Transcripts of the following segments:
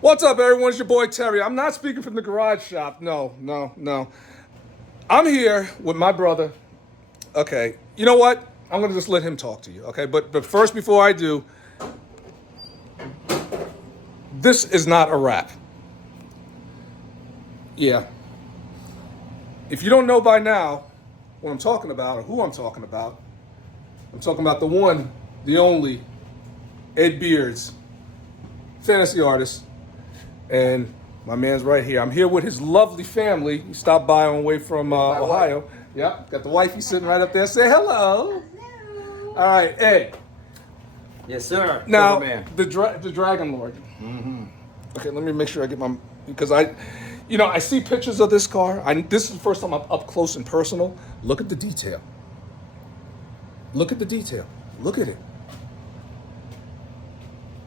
What's up, everyone? It's your boy Terry. I'm not speaking from the garage shop. No, no, no. I'm here with my brother. Okay, you know what? I'm gonna just let him talk to you. Okay, but first, before I do, this is not a rap. Yeah. If you don't know by now what I'm talking about or who I'm talking about the one, the only, Ed Beards, fantasy artist, and my man's right here. I'm here with his lovely family. He stopped by on the way from Ohio. Yep, got the wifey sitting right up there. Say hello. Hello. All right, Ed. Yes, sir. Now, man. the Dragon Lord. Okay, let me make sure I get my, because I see pictures of this car. This is the first time I'm up close and personal. Look at the detail. Look at the detail. Look at it.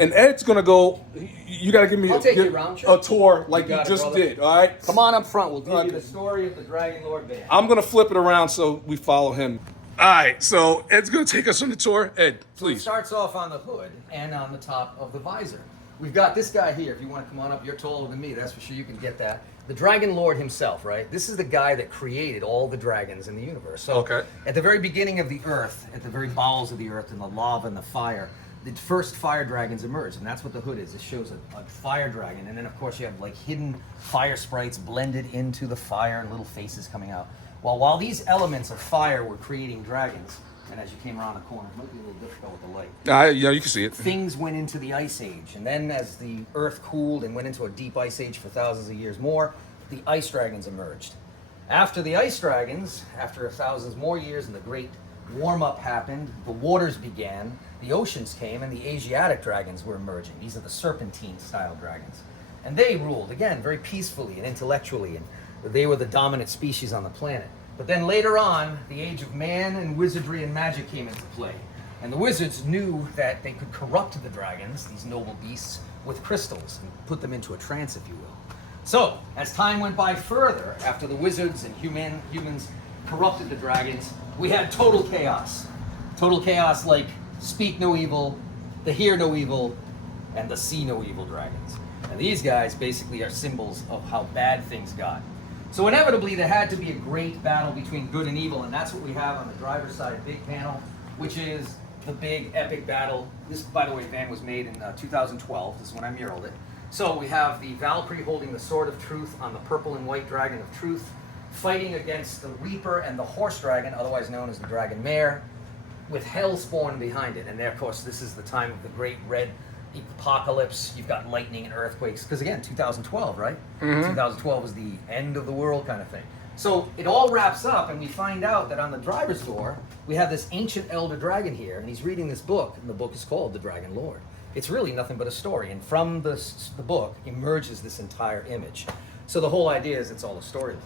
And Ed's gonna go. You gotta give me I'll take you around, a tour like you just brother. did. All right. Come on up front. We'll give Okay. you the story of the Dragon Lord band. I'm gonna flip it around so we follow him. All right. So Ed's gonna take us on the tour. Ed, It please. starts off on the hood and on the top of the visor. We've got this guy here. If you want to come on up, you're taller than me. That's for sure. You can get that. The Dragon Lord himself, right? This is the guy that created all the dragons in the universe. So Okay. at the very beginning of the Earth, at the very bowels of the Earth, and the lava and the fire, the first fire dragons emerged, and that's what the hood is. It shows a fire dragon, and then of course you have like hidden fire sprites blended into the fire and little faces coming out. While these elements of fire were creating dragons, and as you came around the corner, it might be a little difficult with the light. Yeah, you can see it. Things went into the ice age, and then as the earth cooled and went into a deep ice age for thousands of years more, the ice dragons emerged. After the ice dragons, after thousands more years and the great warm-up happened, the waters began, the oceans came, and the Asiatic dragons were emerging. These are the serpentine-style dragons. And they ruled, again, very peacefully and intellectually, and they were the dominant species on the planet. But then later on, the age of man and wizardry and magic came into play. And the wizards knew that they could corrupt the dragons, these noble beasts, with crystals and put them into a trance, if you will. So, as time went by further, after the wizards and humans corrupted the dragons, we had total chaos. Total chaos like speak no evil, the hear no evil, and the see no evil dragons. And these guys basically are symbols of how bad things got. So inevitably there had to be a great battle between good and evil, and that's what we have on the driver's side big panel, which is the big epic battle. This, by the way, van was made in 2012. This is when I muraled it. So we have the Valkyrie holding the Sword of Truth on the purple and white Dragon of Truth, fighting against the Reaper and the Horse Dragon, otherwise known as the Dragon Mare, with Hellspawn behind it. And there, of course, this is the time of the Great Red Apocalypse. You've got lightning and earthquakes, because again, 2012, right? 2012 was the end of the world kind of thing. So it all wraps up, and we find out that on the driver's door, we have this ancient elder dragon here, and he's reading this book, and the book is called The Dragon Lord. It's really nothing but a story, and from the book emerges this entire image. So the whole idea is it's all a storyline.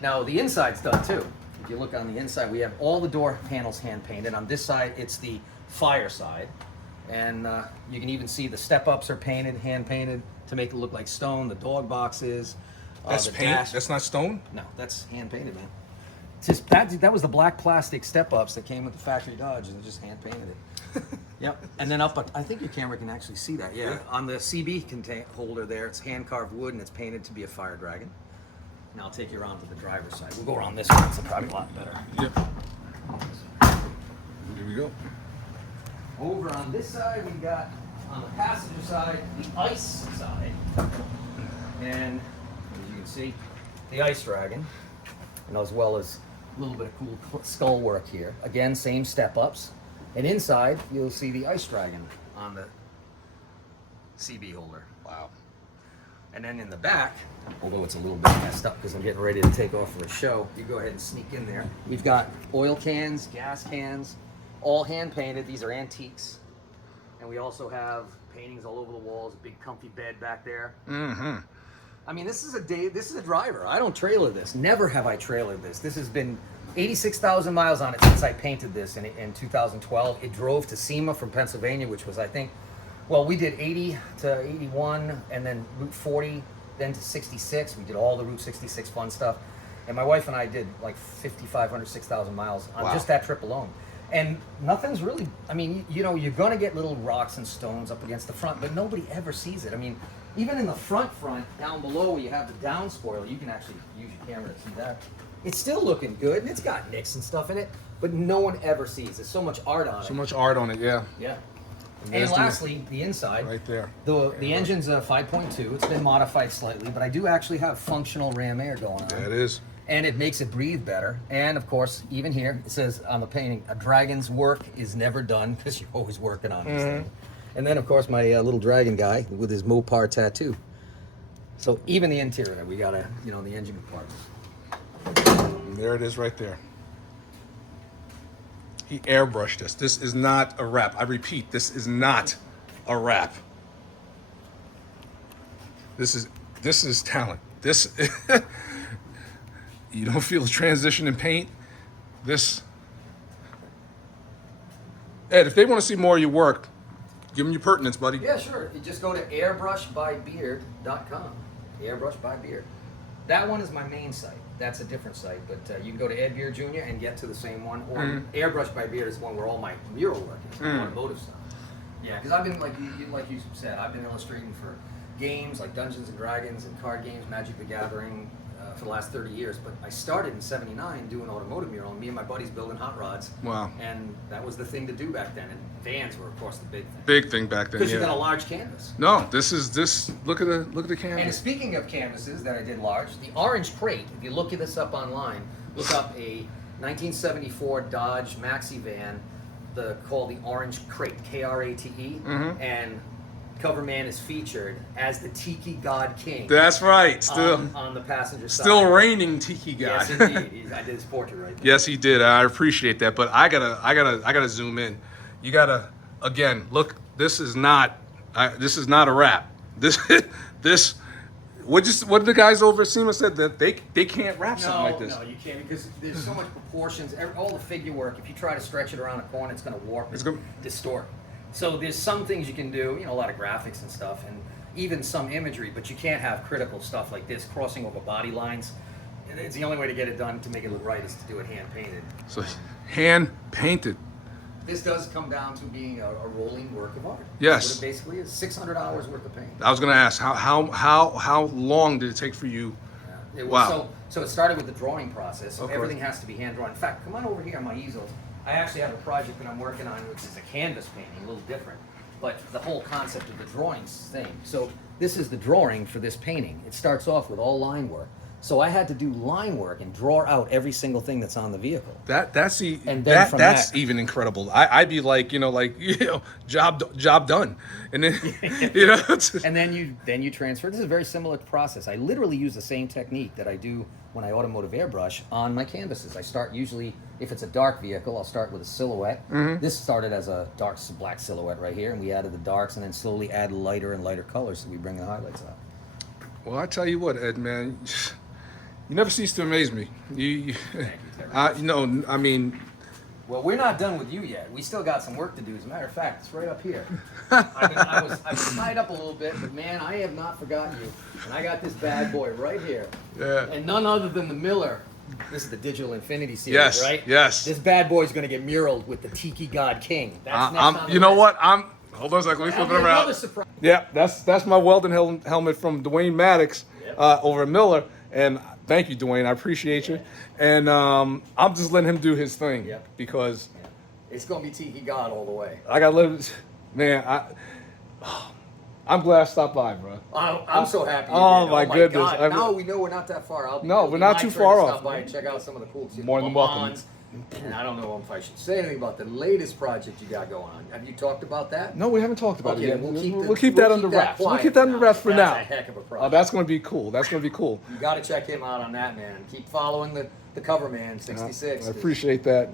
Now, the inside's done too. If you look on the inside, we have all the door panels hand-painted. On this side, it's the fire side. And you can even see the step-ups are painted, hand-painted, to make it look like stone. The dog boxes. That's the paint. dash. That's not stone. No, that's hand-painted, man. It's just, that was the black plastic step-ups that came with the factory Dodge, and they just hand-painted it. Yep. And then up, I think your camera can actually see that. Yeah. On the CB holder there, it's hand-carved wood, and it's painted to be a fire dragon. And I'll take you around to the driver's side. We'll go around this one. It's probably a lot better. Yep. Here we go. Over on this side, we got, on the passenger side, the ice side. And as you can see, the ice dragon, and as well as a little bit of cool skull work here. Again, same step-ups. And inside, you'll see the ice dragon on the CB holder. Wow. And then in the back, although it's a little bit messed up because I'm getting ready to take off for a show, you go ahead and sneak in there. We've got oil cans, gas cans, all hand-painted. These are antiques. And we also have paintings all over the walls, a big comfy bed back there. Mm-hmm. I mean, this is a driver. I don't trailer this. Never have I trailered this. This has been 86,000 miles on it since I painted this in 2012. It drove to SEMA from Pennsylvania, which was, I think, well, we did 80 to 81, and then Route 40, then to 66. We did all the Route 66 fun stuff. And my wife and I did like 5,500, 6,000 miles on just that trip alone. And nothing's really, I mean, you know, you're going to get little rocks and stones up against the front, but nobody ever sees it. I mean, even in the front, down below where you have the down spoiler, you can actually use your camera to see that. It's still looking good, and it's got nicks and stuff in it, but no one ever sees. There's so much art on it. So much art on it, yeah. Yeah. And lastly, the inside. Right there. The engine's a 5.2. It's been modified slightly, but I do actually have functional ram air going on. Yeah, it is. And it makes it breathe better. And of course, even here, it says on the painting, a dragon's work is never done, because you're always working on these things. And then, of course, my little dragon guy with his Mopar tattoo. So even the interior, we got the engine compartment. And there it is right there. He airbrushed this. This is not a wrap. I repeat, this is not a wrap. This is talent. This you don't feel the transition in paint. This, Ed, if they want to see more of your work, give them your pertinence, buddy. Yeah, sure. You just go to airbrushbybeard.com. Airbrushbybeard. That one is my main site. That's a different site, but you can go to edbeardjr and get to the same one. Or Airbrush by Beard is one where all my mural work is, automotive stuff. Yeah, because I've been like you said, I've been illustrating for games like Dungeons and Dragons and card games, Magic the Gathering, for the last 30 years. But I started in '79 doing automotive mural, and me and my buddies building hot rods. Wow. And that was the thing to do back then. And vans were, of course, the big thing. Big thing back then. Because Yeah. you got a large canvas. No, this. Look at the canvas. And speaking of canvases that I did large, the orange crate, if you look at this up online, look up a 1974 Dodge Maxi van called the Orange Crate, Krate, and Coverman is featured as the Tiki God King. That's right. Still on the passenger side. Still reigning Tiki God. Yes, indeed. I did his portrait right there. Yes, he did. I appreciate that, but I gotta zoom in. You gotta again look. This is not a wrap. This. What did the guys over at SEMA said that they can't wrap something like this? No, you can't, because there's so much proportions. All the figure work, if you try to stretch it around a corner, it's going to warp and distort. So there's some things you can do, a lot of graphics and stuff, and even some imagery, but you can't have critical stuff like this, crossing over body lines. And it's the only way to get it done to make it look right is to do it hand painted. So hand painted. This does come down to being a rolling work of art. Yes. That's what it basically is. 600 hours worth of paint. I was going to ask how long did it take for you? Yeah. It was, Wow. So it started with the drawing process. So Okay. everything has to be hand drawn. In fact, come on over here on my easel. I actually have a project that I'm working on, which is a canvas painting, a little different. But the whole concept of the drawing's the same. So this is the drawing for this painting. It starts off with all line work. So I had to do line work and draw out every single thing that's on the vehicle. That's that- even incredible. I'd be like, job done, and then And then you transfer. This is a very similar process. I literally use the same technique that I do when I automotive airbrush on my canvases. I start usually, if it's a dark vehicle, I'll start with a silhouette. This started as a dark black silhouette right here, and we added the darks, and then slowly add lighter and lighter colors, so we bring the highlights out. Well, I tell you what, Ed, man, you never cease to amaze me. Thank you, Terry. I mean, Well, we're not done with you yet. We still got some work to do. As a matter of fact, it's right up here. I was tied up a little bit, but man, I have not forgotten you. And I got this bad boy right here. Yeah. And none other than the Miller. This is the Digital Infinity series, right? Yes. This bad boy's gonna get muraled with the Tiki God King. That's next on the you know list. what? Hold on a second. Let me flip it Another around. surprise. Yeah, that's my Weldon helmet from Dwayne Maddox over at Miller. And thank you, Dwayne. I appreciate you. And I'm just letting him do his thing because It's gonna be Tiki God all the way. I got to let it. Man, I'm glad I stopped by, bro. I'm so happy. You Oh, did. my goodness. God. Now we know we're not that far. No, we're not too far off. Stop by and check out some of the cool More than welcome. bonds. And I don't know if I should say anything about the latest project you got going on. Have you talked about that? No, we haven't talked about Okay, it yet. we'll keep that under wraps. We'll keep that under wraps for now. That's a heck of a Oh, project. that's going to be cool. That's going to be cool. You got to check him out on that, man. Keep following the cover man 66. I appreciate that.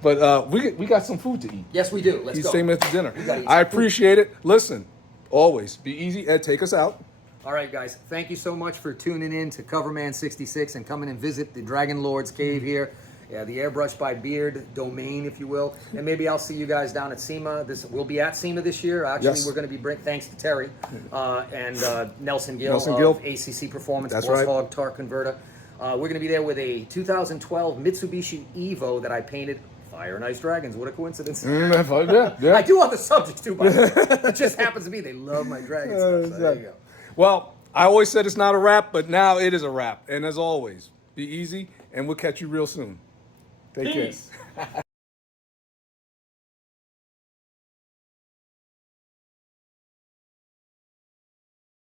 But we got some food to eat. Yes, we do. Let's He's go. saying at the dinner. We gotta eat I some food. appreciate it. Listen, always be easy. Ed, take us out. All right, guys. Thank you so much for tuning in to Coverman 66 and coming and visit the Dragon Lord's cave here. Yeah, the Airbrush by Beard domain, if you will. And maybe I'll see you guys down at SEMA. We'll be at SEMA this year. Actually, Yes. we're going to be thanks to Terry and Nelson Gill Nelson of Gill. ACC Performance, That's Boss right. Hog Torque Converter. We're going to be there with a 2012 Mitsubishi Evo that I painted Fire and ice dragons. What a coincidence. Yeah. I do other subjects too, but it just happens to be they love my dragon stuff. So there you go. Well, I always said it's not a wrap, but now it is a wrap. And as always, be easy, and we'll catch you real soon. Take Peace. care.